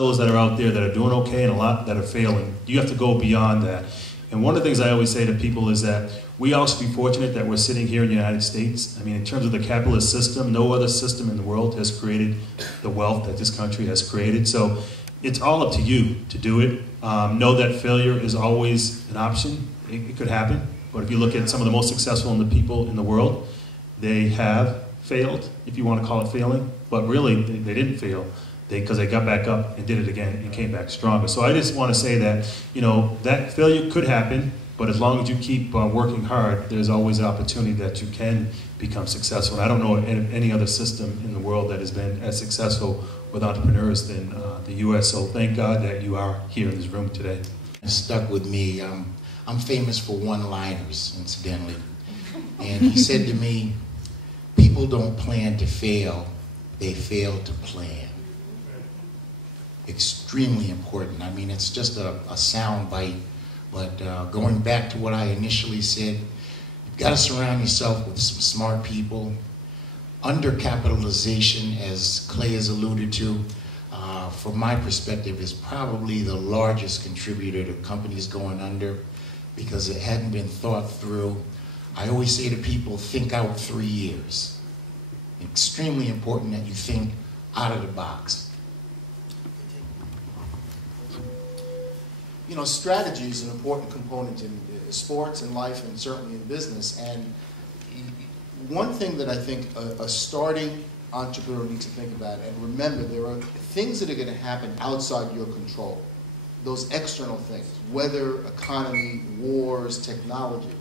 Those that are out there that are doing okay and a lot that are failing. You have to go beyond that. And one of the things I always say to people is that we all should be fortunate that we're sitting here in the United States. I mean, in terms of the capitalist system, no other system in the world has created the wealth that this country has created. So it's all up to you to do it. Know that failure is always an option. It could happen. But if you look at some of the most successful people in the world, they have failed, if you want to call it failing. But really, they didn't fail. Because they got back up and did it again and came back stronger. So I just want to say that, you know, that failure could happen, but as long as you keep working hard, there's always an opportunity that you can become successful. And I don't know any other system in the world that has been as successful with entrepreneurs than the U.S. So thank God that you are here in this room today. It stuck with me. I'm famous for one-liners, incidentally. And he said to me, people don't plan to fail, they fail to plan. Extremely important. I mean, it's just a sound bite, but going back to what I initially said, you've got to surround yourself with some smart people. Undercapitalization, as Clay has alluded to, from my perspective, is probably the largest contributor to companies going under because it hadn't been thought through. I always say to people, think out 3 years. Extremely important that you think out of the box. You know, strategy is an important component in sports and life and certainly in business. And one thing that I think a starting entrepreneur needs to think about, and remember, there are things that are going to happen outside your control. Those external things, weather, economy, wars, technology.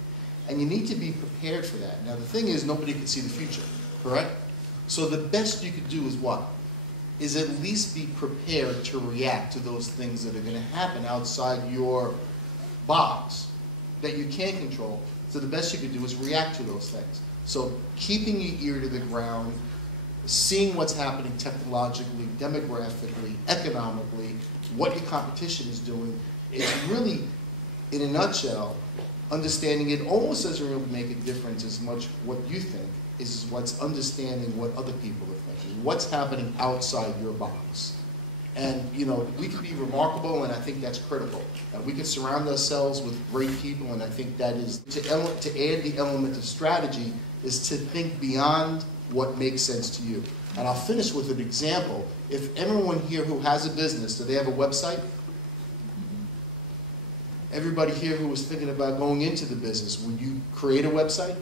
And you need to be prepared for that. Now, the thing is, nobody can see the future, correct? So the best you could do is what? Is at least be prepared to react to those things that are going to happen outside your box that you can't control. So the best you can do is react to those things. So keeping your ear to the ground, seeing what's happening technologically, demographically, economically, what your competition is doing, it's really, in a nutshell, understanding it almost doesn't really make a difference as much what you think is what's understanding what other people are thinking, what's happening outside your box. And, you know, we can be remarkable, and I think that's critical. We can surround ourselves with great people, and I think that is, to add the element of strategy, is to think beyond what makes sense to you. And I'll finish with an example. If everyone here who has a business, do they have a website? Everybody here who was thinking about going into the business, would you create a website?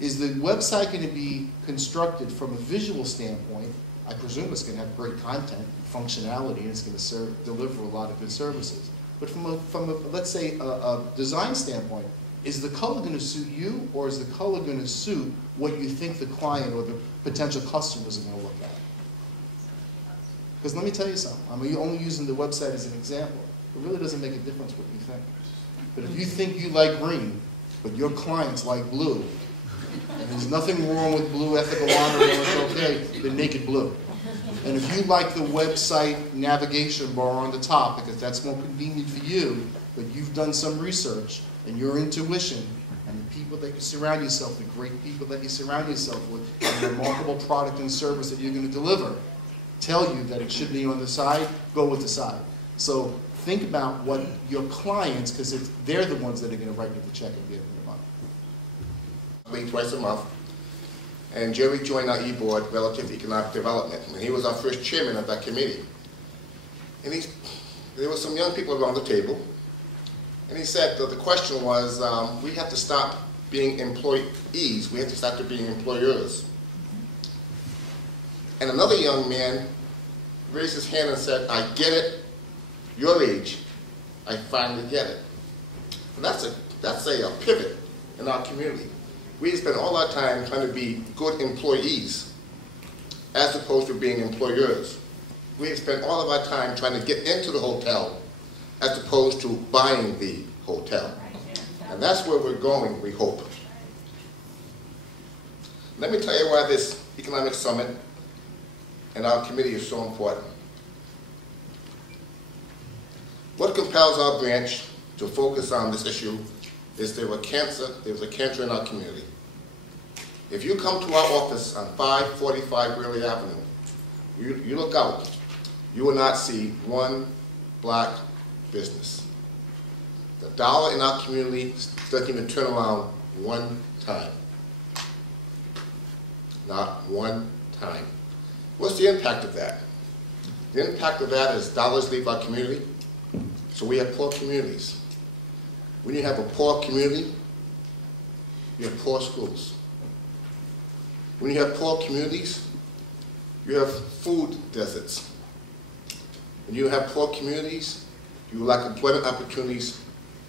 Is the website going to be constructed from a visual standpoint? I presume it's going to have great content and functionality, and it's going to deliver a lot of good services. But from a let's say, a design standpoint, is the color going to suit you, or is the color going to suit what you think the client or the potential customers are going to look at? Because let me tell you something. I'm only using the website as an example. It really doesn't make a difference what you think. But if you think you like green, but your clients like blue, and there's nothing wrong with blue, ethical honoring, it's okay, then make it blue. And if you like the website navigation bar on the top, because that's more convenient for you, but you've done some research, and your intuition, and the people that you surround yourself, the great people that you surround yourself with, and the remarkable product and service that you're going to deliver, tell you that it should be on the side, go with the side. So think about what your clients, because they're the ones that are going to write you the check and give you the money. Meet twice a month, and Jerry joined our e-board relative to economic development, and he was our first chairman of that committee. And there were some young people around the table, and he said that the question was, we have to stop being employees, we have to start to being employers. And another young man raised his hand and said, I get it, your age, I finally get it. And that's a pivot in our community. We spend all our time trying to be good employees as opposed to being employers. We spend all of our time trying to get into the hotel as opposed to buying the hotel. And that's where we're going, we hope. Let me tell you why this economic summit and our committee is so important. What compels our branch to focus on this issue is there's a cancer in our community. If you come to our office on 545 Greeley Avenue, you look out, you will not see one black business. The dollar in our community doesn't even turn around one time. Not one time. What's the impact of that? The impact of that is dollars leave our community, so we have poor communities. When you have a poor community, you have poor schools. When you have poor communities, you have food deserts. When you have poor communities, you lack employment opportunities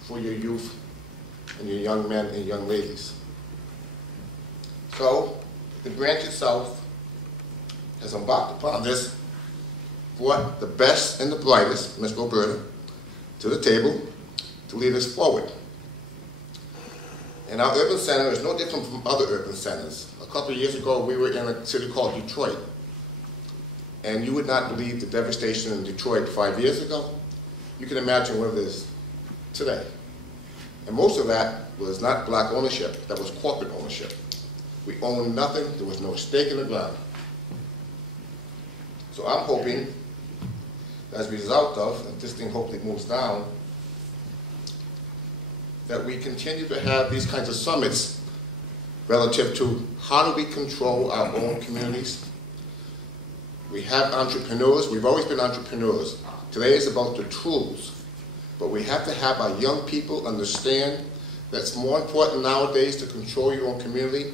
for your youth and your young men and young ladies. So, the branch itself has embarked upon this, brought the best and the brightest, Ms. Roberta, to the table to lead us forward. And our urban center is no different from other urban centers. A couple of years ago, we were in a city called Detroit. And you would not believe the devastation in Detroit 5 years ago. You can imagine what it is today. And most of that was not black ownership, that was corporate ownership. We owned nothing, there was no stake in the ground. So I'm hoping, as a result of, and this thing hopefully moves down, that we continue to have these kinds of summits relative to how do we control our own communities. We have entrepreneurs, we've always been entrepreneurs. Today is about the tools, but we have to have our young people understand that it's more important nowadays to control your own community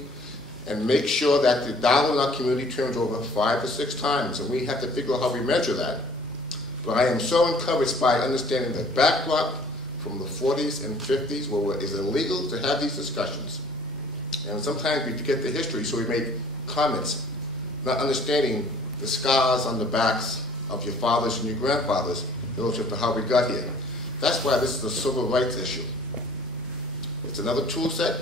and make sure that the dollar in our community turns over 5 or 6 times, and we have to figure out how we measure that. But I am so encouraged by understanding the backdrop from the 40s and 50s where it is illegal to have these discussions. And sometimes we forget the history, so we make comments, not understanding the scars on the backs of your fathers and your grandfathers relative to how we got here. That's why this is a civil rights issue. It's another tool set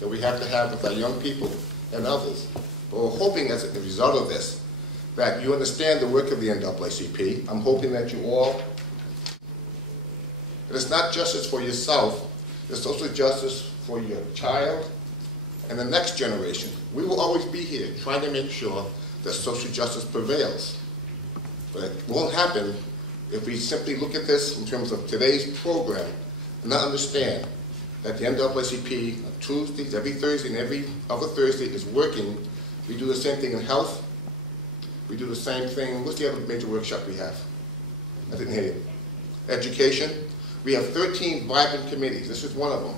that we have to have with our young people and others. But we're hoping as a result of this that you understand the work of the NAACP. I'm hoping that you all, that it's not justice for yourself, it's also justice for your child and the next generation. We will always be here trying to make sure that social justice prevails. But it won't happen if we simply look at this in terms of today's program and not understand that the NAACP on Tuesdays, every Thursday, and every other Thursday is working. We do the same thing in health. We do the same thing. What's the other major workshop we have? I didn't hear you. Education. We have 13 vibrant committees. This is one of them.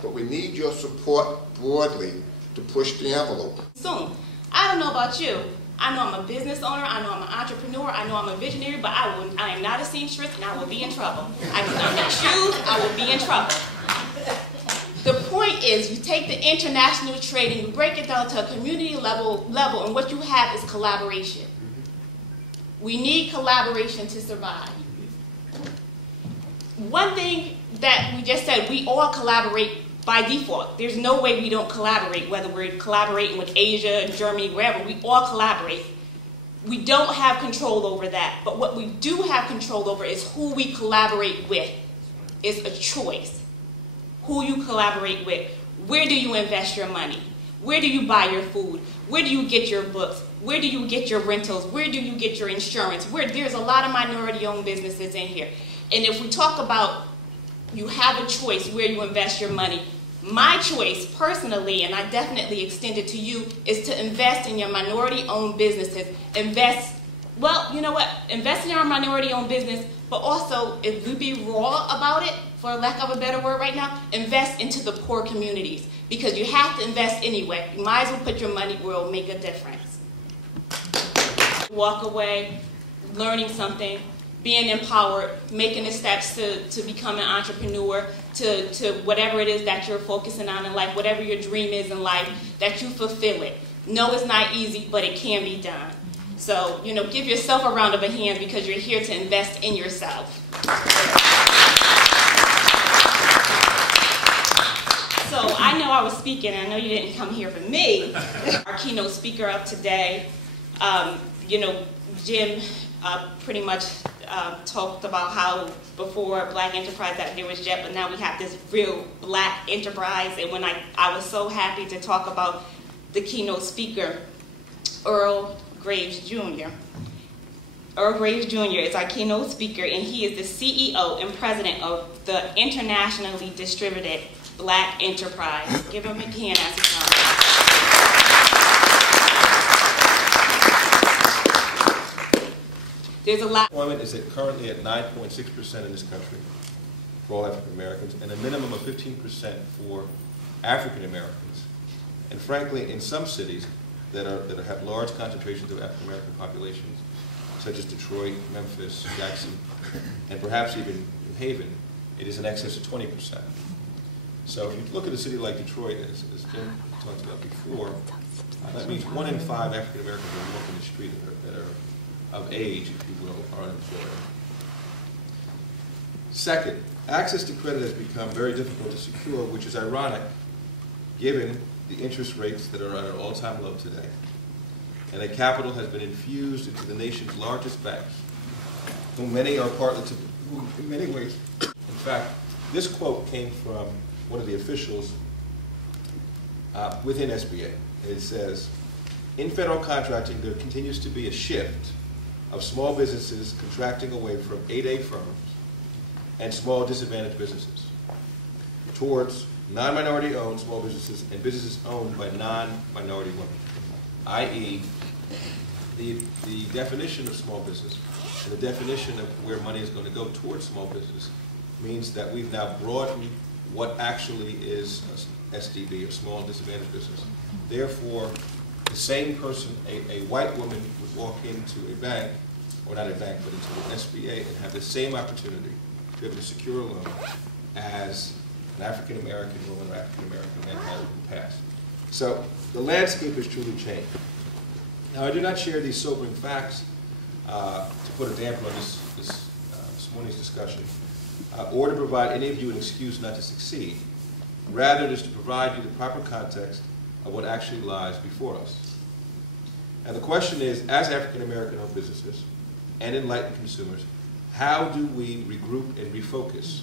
But we need your support broadly to push the envelope. Soon. I don't know about you. I know I'm a business owner, I know I'm an entrepreneur, I know I'm a visionary, but I am not a seamstress and I will be in trouble. I cannot make shoes, I will be in trouble. The point is, you take the international trade and you break it down to a community level, and what you have is collaboration. We need collaboration to survive. One thing that we just said, we all collaborate by default. There's no way we don't collaborate, whether we're collaborating with Asia, Germany, wherever, we all collaborate. We don't have control over that, but what we do have control over is who we collaborate with. It's a choice. Who you collaborate with. Where do you invest your money? Where do you buy your food? Where do you get your books? Where do you get your rentals? Where do you get your insurance? There's a lot of minority-owned businesses in here. And if we talk about you have a choice where you invest your money, my choice personally, and I definitely extend it to you, is to invest in your minority-owned businesses. Invest, well, you know what? Invest in your minority-owned business, but also, if we be raw about it, for lack of a better word right now, invest into the poor communities. Because you have to invest anyway. You might as well put your money where it will make a difference. Walk away, learning something, being empowered, making the steps to become an entrepreneur, to whatever it is that you're focusing on in life, whatever your dream is in life, that you fulfill it. No, it's not easy, but it can be done. So, you know, give yourself a round of applause because you're here to invest in yourself. So I know I was speaking, I know you didn't come here for me. Our keynote speaker of today, you know, Jim pretty much talked about how before Black Enterprise that there was Jet, but now we have this real Black enterprise. And when I was so happy to talk about the keynote speaker, Earl Graves Jr. Irv Reyes Jr. is our keynote speaker, and he is the CEO and president of the internationally distributed Black Enterprise. Give him a hand as he comes. There's a lot. Employment is currently at 9.6% in this country for all African Americans, and a minimum of 15% for African Americans. And frankly, in some cities that have large concentrations of African American populations, such as Detroit, Memphis, Jackson, and perhaps even New Haven, it is in excess of 20%. So if you look at a city like Detroit, as Jim talked about before, that means 1 in 5 African Americans are walking the street that are of age, if you will, are unemployed. Second, access to credit has become very difficult to secure, which is ironic given the interest rates that are at an all-time low today, and that capital has been infused into the nation's largest banks, whom many are partly to, in many ways. In fact, this quote came from one of the officials within SBA. It says, in federal contracting, there continues to be a shift of small businesses contracting away from 8A firms and small disadvantaged businesses towards non-minority owned small businesses and businesses owned by non-minority women, i.e. the definition of small business and the definition of where money is going to go towards small business means that we've now broadened what actually is SDB, or small disadvantaged business. Therefore, the same person, a white woman, would walk into a bank, or not a bank, but into an SBA, and have the same opportunity to be able to secure a loan as an African-American woman or African-American man had in the past. So the landscape has truly changed. Now, I do not share these sobering facts to put a damper on this morning's discussion, or to provide any of you an excuse not to succeed. Rather, it is to provide you the proper context of what actually lies before us. And the question is, as African-American-owned businesses and enlightened consumers, how do we regroup and refocus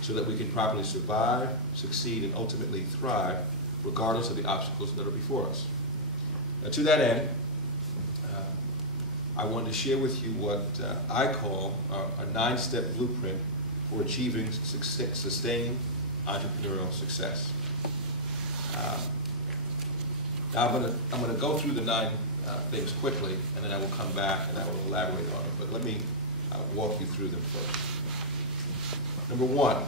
so that we can properly survive, succeed, and ultimately thrive, regardless of the obstacles that are before us? Now, to that end, I wanted to share with you what I call a 9-step blueprint for achieving sustained entrepreneurial success. Now I'm going to go through the 9 things quickly, and then I will come back and I will elaborate on it. But let me walk you through them first. Number 1,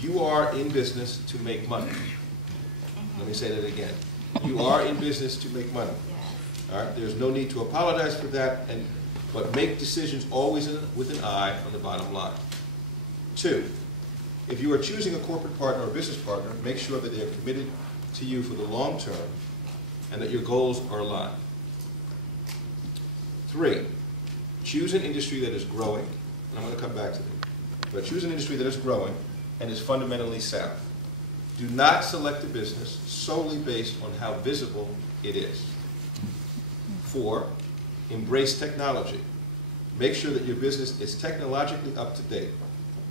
you are in business to make money. Let me say that again. You are in business to make money. All right. There's no need to apologize for that, but make decisions always with an eye on the bottom line. 2, if you are choosing a corporate partner or business partner, make sure that they are committed to you for the long term and that your goals are aligned. 3, choose an industry that is growing, and I'm going to come back to them, but choose an industry that is growing and is fundamentally sound. Do not select a business solely based on how visible it is. 4, embrace technology. Make sure that your business is technologically up to date.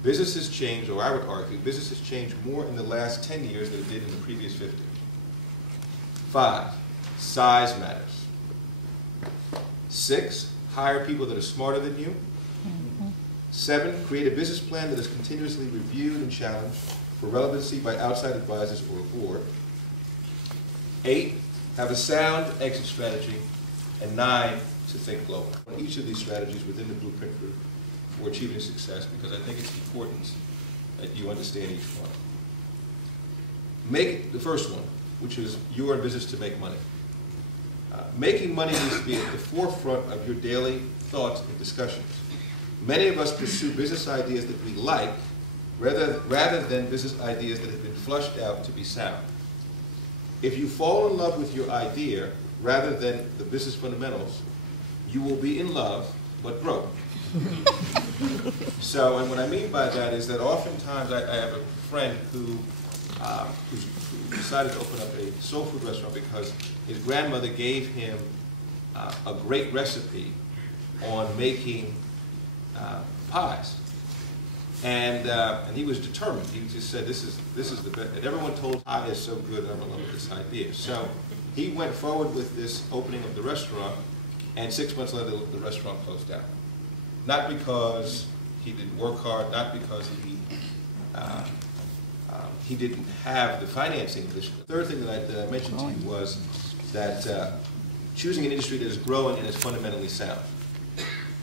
Businesses change, or I would argue, businesses change more in the last 10 years than it did in the previous 50. 5, size matters. 6, hire people that are smarter than you. 7, create a business plan that is continuously reviewed and challenged for relevancy by outside advisors or a board. 8, have a sound exit strategy. And 9, to think global. Each of these strategies within the blueprint for achieving success, because I think it's important that you understand each one. Make the first one, which is you are in business to make money. Making money needs to be at the forefront of your daily thoughts and discussions. Many of us pursue business ideas that we like rather than business ideas that have been flushed out to be sound. If you fall in love with your idea rather than the business fundamentals, you will be in love but broke. So, and what I mean by that is that oftentimes I have a friend who decided to open up a soul food restaurant because his grandmother gave him a great recipe on making pies. And he was determined. He just said, this is the best. And everyone told him, pie is so good, I'm in love with this idea. So he went forward with this opening of the restaurant, and 6 months later, the restaurant closed down. not because he didn't work hard, not because he didn't have the financing position. The third thing that I mentioned to you was that choosing an industry that is growing and is fundamentally sound.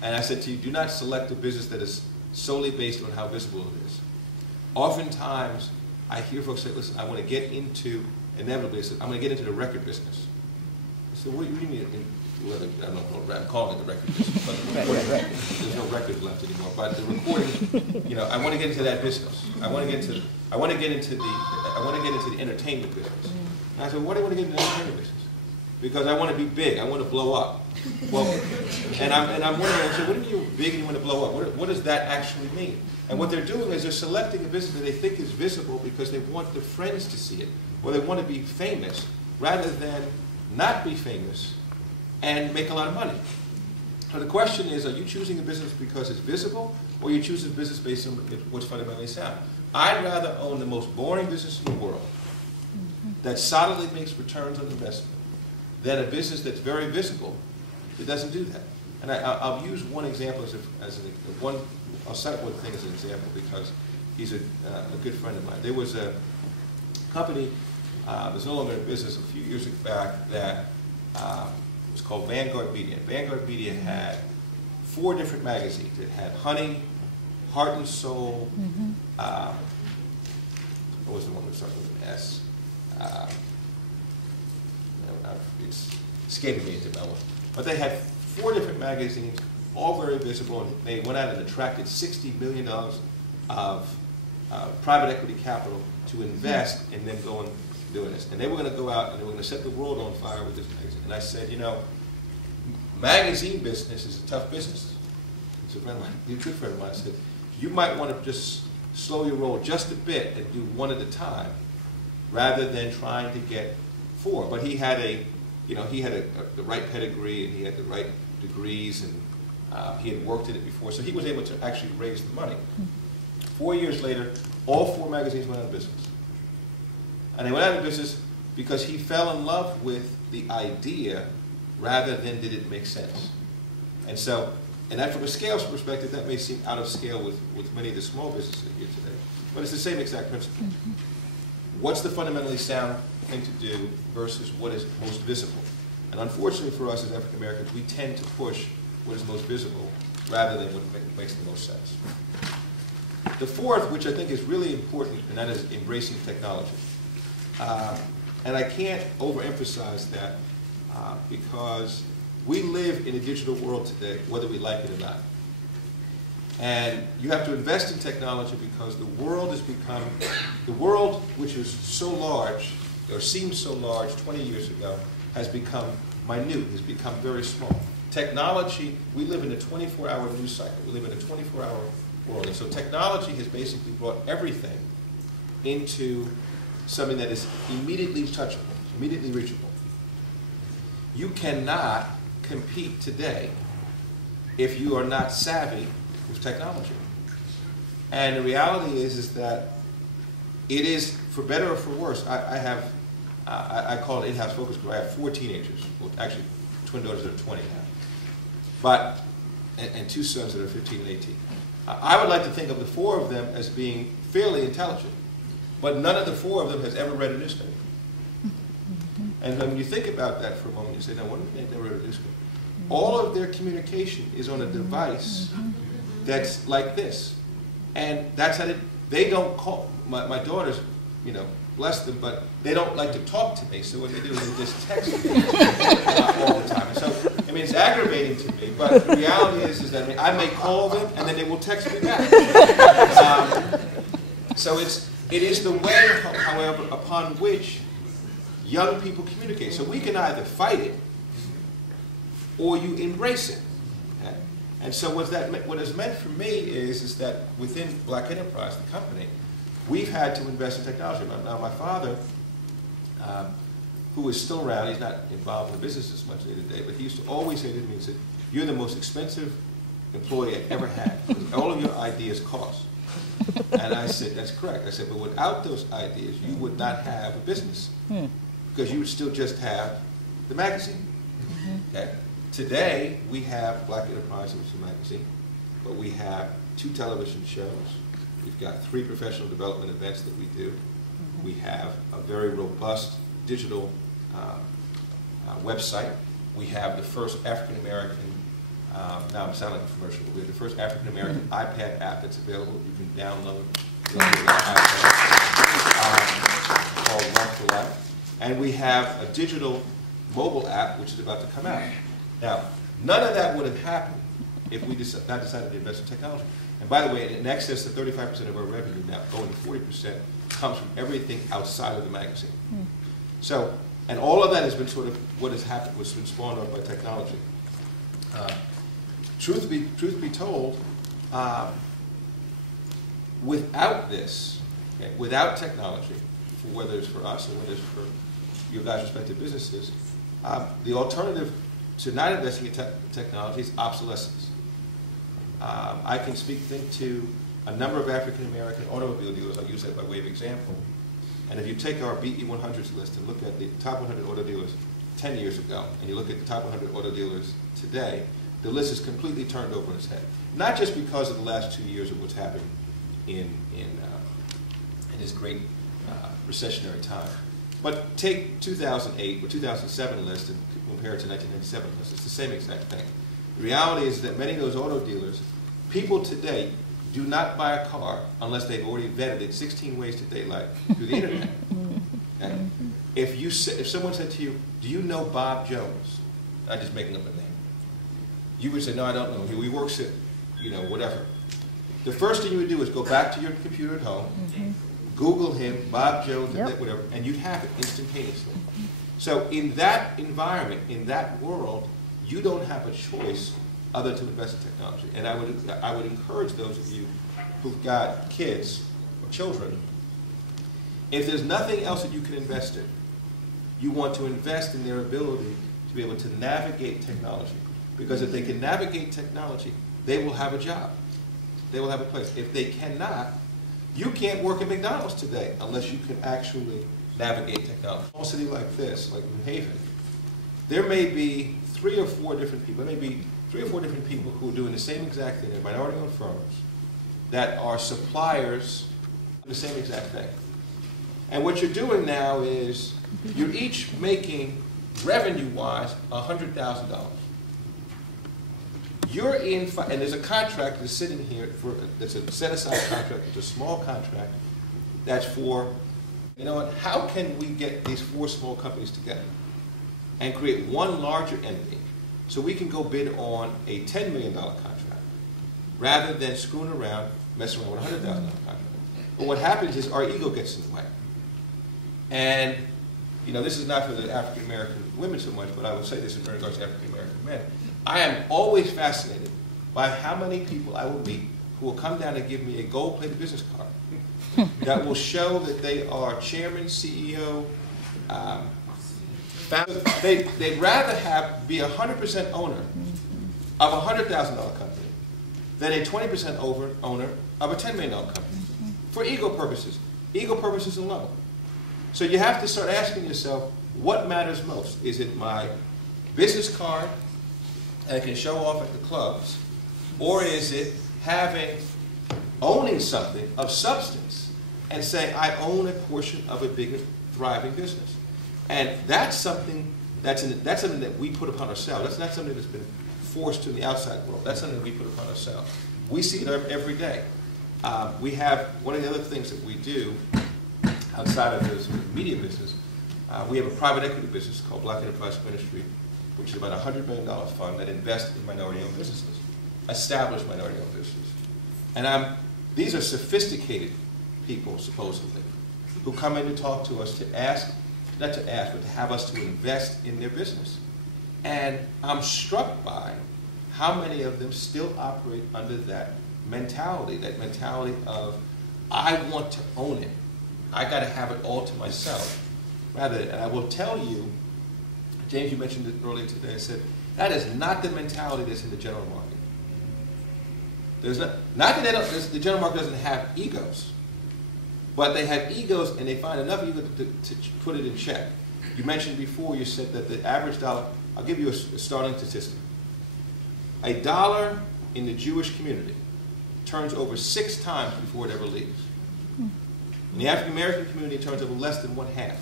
And I said to you, do not select a business that is solely based on how visible it is. Oftentimes, I hear folks say, listen, I want to get into, inevitably, I said, I'm going to get into the record business. I said, what do you mean? Well, I don't know, I'm calling it the record business, but there's no records left anymore. But the recording, you know, I want to get into that business. I want to get into the entertainment business. And I said, why do you want to get into the entertainment business? Because I want to be big. I want to blow up. Well, and I'm wondering, I said, what do you mean you're big and you want to blow up? What does that actually mean? And what they're doing is they're selecting a business that they think is visible because they want their friends to see it, or they want to be famous, rather than not be famous and make a lot of money. So the question is, are you choosing a business because it's visible, or are you choosing a business based on what's fundamentally sound? I'd rather own the most boring business in the world that solidly makes returns on investment than a business that's very visible that doesn't do that. And I'll use one example I'll cite one thing as an example because he's a good friend of mine. There was a company that's no longer in business a few years back that was called Vanguard Media. Vanguard Media had 4 different magazines. It had Honey, Heart and Soul, what was the one that started with an S? It's escaping me at the moment. But they had 4 different magazines, all very visible, and they went out and attracted $60 million of private equity capital to invest in them going doing this. And they were going to go out and they were going to set the world on fire with this magazine. And I said, you know, magazine business is a tough business. It's a friend of mine, a good friend of mine, said, you might want to just slow your roll just a bit and do one at a time, rather than trying to get 4. But he had the right pedigree and he had the right degrees and he had worked in it before, so he was able to actually raise the money. 4 years later, all 4 magazines went out of business. And they went out of business because he fell in love with the idea rather than did it make sense. And so, and that from a scales perspective, that may seem out of scale with many of the small businesses here today, but it's the same exact principle. What's the fundamentally sound thing to do versus what is most visible? And unfortunately for us as African Americans, we tend to push what is most visible rather than what makes the most sense. The fourth, which I think is really important, and that is embracing technology. And I can't overemphasize that because we live in a digital world today, whether we like it or not. And you have to invest in technology because the world has become, the world which is so large, or seemed so large 20 years ago, has become minute, has become very small. Technology, we live in a 24-hour news cycle. We live in a 24-hour world. And so technology has basically brought everything into something that is immediately touchable, immediately reachable. You cannot compete today if you are not savvy with technology. And the reality is that it is, for better or for worse, I call it in-house focus group. I have 4 teenagers, well, actually twin daughters that are 20 now, and 2 sons that are 15 and 18. I would like to think of the 4 of them as being fairly intelligent, but none of the 4 of them has ever read a newspaper. And when you think about that for a moment, you say, now, what do they never read a newspaper? All of their communication is on a device that's like this. And that's how they don't call, my daughters, you know, bless them, but they don't like to talk to me, so what they do is they just text me all the time. And so, I mean, it's aggravating to me, but the reality is that I may call them, and then they will text me back. So it is the way, however, upon which young people communicate. So we can either fight it, or you embrace it. Okay? And so what has meant for me is that within Black Enterprise, the company, we've had to invest in technology. Now my father, who is still around, he's not involved in the business as much today, but he used to always say to me, he said, you're the most expensive employee I've ever had. All of your ideas cost. And I said, that's correct. I said, but without those ideas, you would not have a business. Because you would still just have the magazine. Okay? Today, we have Black Enterprise, which is a magazine. but we have 2 television shows. We've got 3 professional development events that we do. We have a very robust digital website. We have the first African-American, now I'm sounding like a commercial, but we have the first African-American iPad app that's available. You can download it on your iPad, called Run for Life. And we have a digital mobile app which is about to come out. Now, none of that would have happened if we not decided to invest in technology. And by the way, in excess of 35% of our revenue now, going to 40%, comes from everything outside of the magazine. So, and all of that has been sort of what has happened, what's been spawned off by technology. Truth be told, without this, okay, without technology, whether it's for us or whether it's for your guys' respective businesses, the alternative to not investing in technology is obsolescence. I can think to a number of African-American automobile dealers. I'll use that by way of example. And if you take our BE 100s list and look at the top 100 auto dealers 10 years ago, and you look at the top 100 auto dealers today, the list is completely turned over on its head. Not just because of the last 2 years of what's happened in this great recessionary time, but take 2008 or 2007 list and compare it to 1997 list. It's the same exact thing. The reality is that many of those auto dealers, people today do not buy a car unless they've already vetted it 16 ways to daylight through the internet. Okay? If someone said to you, "Do you know Bob Jones?" I'm just making up a name. You would say, "No, I don't know. He works at, whatever." The first thing you would do is go back to your computer at home, Google him, Bob Jones, whatever, and you'd have it instantaneously. So in that environment, in that world, you don't have a choice other to invest in technology. And I would encourage those of you who've got kids or children, if there's nothing else that you can invest in, you want to invest in their ability to be able to navigate technology. Because if they can navigate technology, they will have a job. They will have a place. If they cannot, you can't work at McDonald's today unless you can actually navigate technology. In a city like this, like New Haven, there may be 3 or 4 different people. There may be 3 or 4 different people who are doing the same exact thing in minority-owned firms that are suppliers of the same exact thing. And what you're doing now is you're each making, revenue-wise, $100,000. You're in, and there's a contract that's sitting here that's a set-aside contract. It's a small contract that's for, how can we get these 4 small companies together and create one larger entity so we can go bid on a $10 million contract rather than screwing around, messing around with a $100,000 contract. But what happens is our ego gets in the way. And, this is not for the African-American women so much, but I would say this in regards to African-American men. I am always fascinated by how many people I will meet who will come down and give me a gold-plated business card that will show that they are chairman, CEO, founder. They'd rather be 100% owner of a $100,000 company than a 20% owner of a $10 million company for ego purposes alone. So you have to start asking yourself, what matters most? Is it my business card and I can show off at the clubs, or is it owning something of substance and saying I own a portion of a bigger, thriving business? And that's something something that we put upon ourselves. That's not something that's been forced to the outside world. That's something that we put upon ourselves. We see it every day. We have one of the other things that we do outside of the media business. We have a private equity business called Black Enterprise Ministry, which is about a $100 million fund that invests in minority-owned businesses, established minority-owned businesses. And these are sophisticated people, supposedly, who come in to talk to us not to ask, but to have us to invest in their business. And I'm struck by how many of them still operate under that mentality of, I want to own it. I got to have it all to myself. And I will tell you, James, you mentioned it earlier today, I said, that is not the mentality that's in the general market. Not that the general market doesn't have egos, but they have egos and they find enough ego to put it in check. You mentioned before, you said that the average dollar, I'll give you a starting statistic. $1 in the Jewish community turns over 6 times before it ever leaves. In the African American community, it turns over less than 1/2,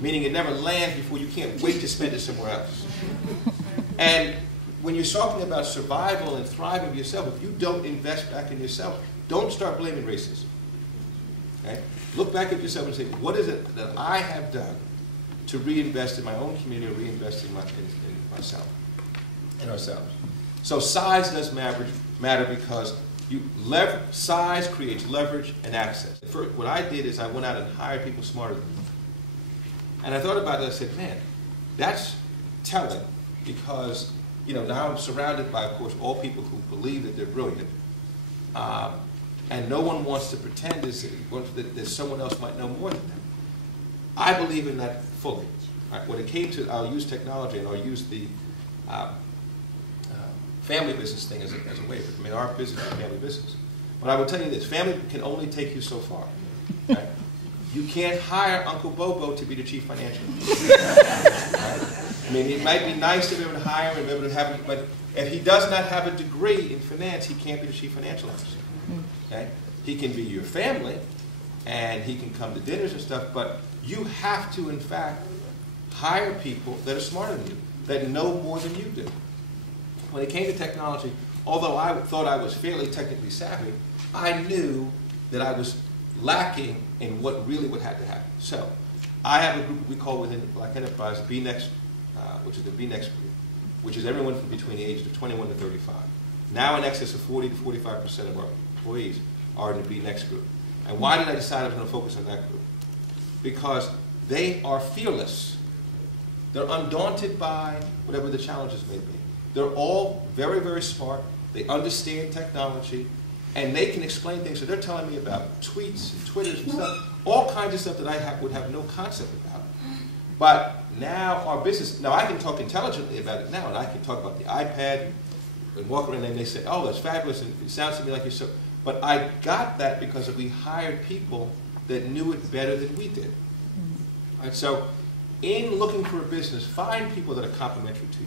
meaning it never lands before you can't wait to spend it somewhere else. And when you're talking about survival and thriving of yourself, if you don't invest back in yourself, don't start blaming racism. Okay? Look back at yourself and say, what is it that I have done to reinvest in my own community or reinvest in myself, in ourselves? So size does matter because size creates leverage and access. First, what I did is I went out and hired people smarter than me. And I thought about it, I said, man, that's telling because, now I'm surrounded by, of course, all people who believe that they're brilliant. And no one wants to pretend that someone else might know more than them. I believe in that fully. Right? When it came to, I'll use technology and I'll use the family business thing as a waiver. I mean, our business is a family business. But I will tell you this, family can only take you so far. Right? You can't hire Uncle Bobo to be the chief financial officer. Right? I mean, it might be nice to be able to hire him and be able to have him, but if he does not have a degree in finance, he can't be the chief financial officer. Okay? He can be your family, and he can come to dinners and stuff, but you have to, in fact, hire people that are smarter than you, that know more than you do. When it came to technology, although I thought I was fairly technically savvy, I knew that I was lacking in what really would have to happen. So I have a group we call within the Black Enterprise B-Next, which is the B-Next group, which is everyone from between the ages of 21 to 35. Now in excess of 40 to 45% of our employees are in the B-Next group. And why did I decide I was going to focus on that group? Because they are fearless. They're undaunted by whatever the challenges may be. They're all very, very smart. They understand technology, and they can explain things. So they're telling me about tweets and Twitters and stuff, all kinds of stuff that I would have no concept about. But now our business, now I can talk intelligently about it now, and I can talk about the iPad and walk around and they say, oh, that's fabulous, and it sounds to me like you're so, but I got that because we hired people that knew it better than we did. Right? So in looking for a business, find people that are complementary to you.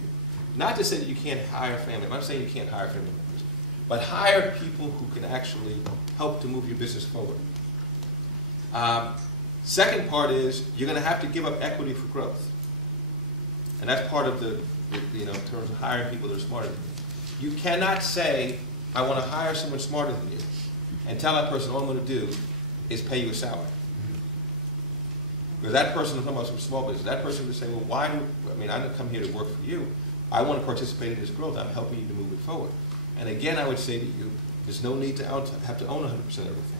Not to say that you can't hire family. I'm not saying you can't hire family members. But hire people who can actually help to move your business forward. Second part is you're going to have to give up equity for growth. And that's part of the in terms of hiring people that are smarter than you. You cannot say, I want to hire someone smarter than you, and tell that person all I'm going to do is pay you a salary. Because that person, I'm talking about some small business, that person would say, well, I didn't come here to work for you. I want to participate in this growth. I'm helping you to move it forward. And again, I would say to you, there's no need to have to own 100% of everything.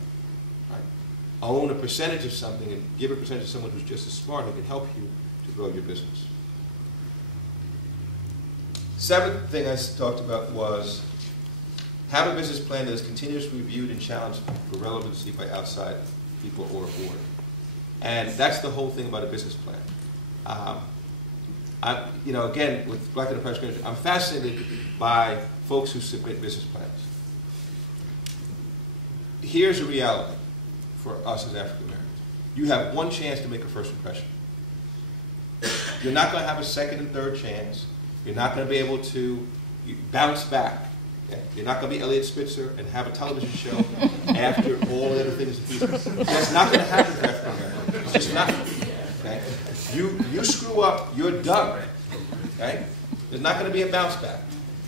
Right? Own a percentage of something and give a percentage to someone who's just as smart who can help you to grow your business. Seventh thing I talked about was have a business plan that is continuously reviewed and challenged for relevancy by outside people or a board. And that's the whole thing about a business plan. Again, with Black Enterprise Community, I'm fascinated by folks who submit business plans. Here's a reality for us as African Americans. You have one chance to make a first impression. You're not going to have a second and third chance. You're not going to be able to bounce back. Okay? You're not going to be Elliot Spitzer and have a television show after all the other things. That's not going to happen for African Americans. It's just not. Okay? You screw up, you're done. Okay? There's not going to be a bounce back.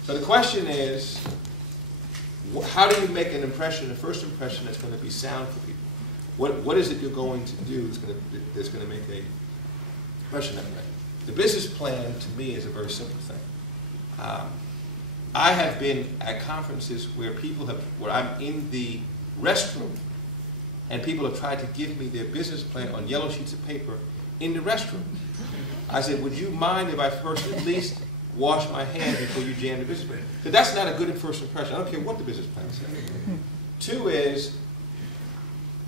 So the question is, how do you make an impression, a first impression that's going to be sound for people? What is it you're going to do that's going to make an impression that way? The business plan, to me, is a very simple thing. I have been at conferences where where I'm in the restroom, and people have tried to give me their business plan on yellow sheets of paper in the restroom. I said, would you mind if I first at least wash my hands before you jam the business plan? So that's not a good first impression. I don't care what the business plan says. Two is,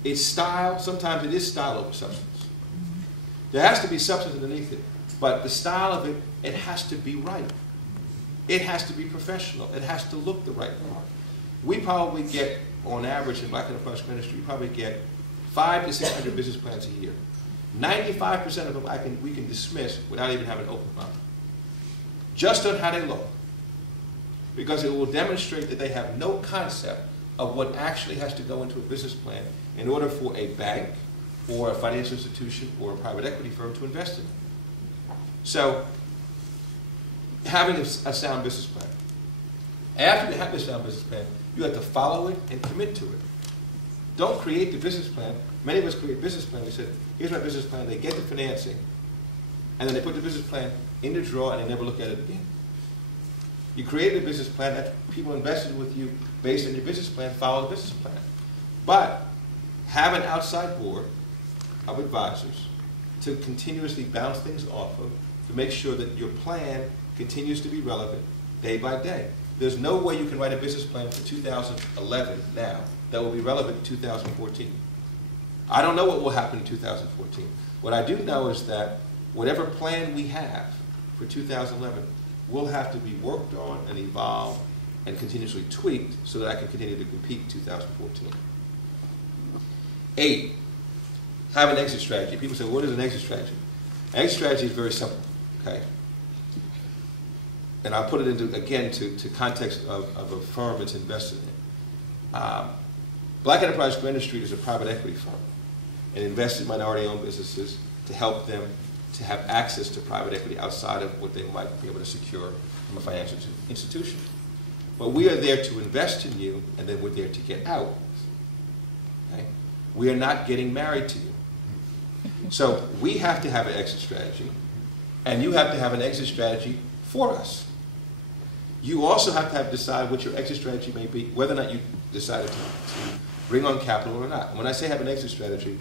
it's style. Sometimes it is style over substance. There has to be substance underneath it. But the style of it, it has to be right. It has to be professional. It has to look the right way. We probably get, on average in Black Enterprise Ministry, we probably get 500 to 600 business plans a year. 95% of them we can dismiss without even having an open mouth. Just on how they look. because it will demonstrate that they have no concept of what actually has to go into a business plan in order for a bank or a financial institution or a private equity firm to invest in it. So, having a sound business plan. After you have this sound business plan, you have to follow it and commit to it. Don't create the business plan. Many of us create a business plan. They said, here's my business plan. They get the financing, and then they put the business plan in the drawer, and they never look at it again. You created a business plan that people invested with you based on your business plan. Follow the business plan. But have an outside board of advisors to continuously bounce things off of, to make sure that your plan continues to be relevant day by day. There's no way you can write a business plan for 2011 now that will be relevant in 2014. I don't know what will happen in 2014. What I do know is that whatever plan we have for 2011 will have to be worked on and evolved and continuously tweaked so that I can continue to compete in 2014. 8, have an exit strategy. People say, what is an exit strategy? An exit strategy is very simple, okay? And I'll put it into, again, to context of a firm that's invested in it. Black Enterprise Greenwich Street is a private equity firm and invests in minority-owned businesses to help them to have access to private equity outside of what they might be able to secure from a financial institution. But we are there to invest in you, and then we're there to get out. Okay? We are not getting married to you. So we have to have an exit strategy, and you have to have an exit strategy for us. You also have to decide what your exit strategy may be, whether or not you decided to bring on capital or not. And when I say have an exit strategy,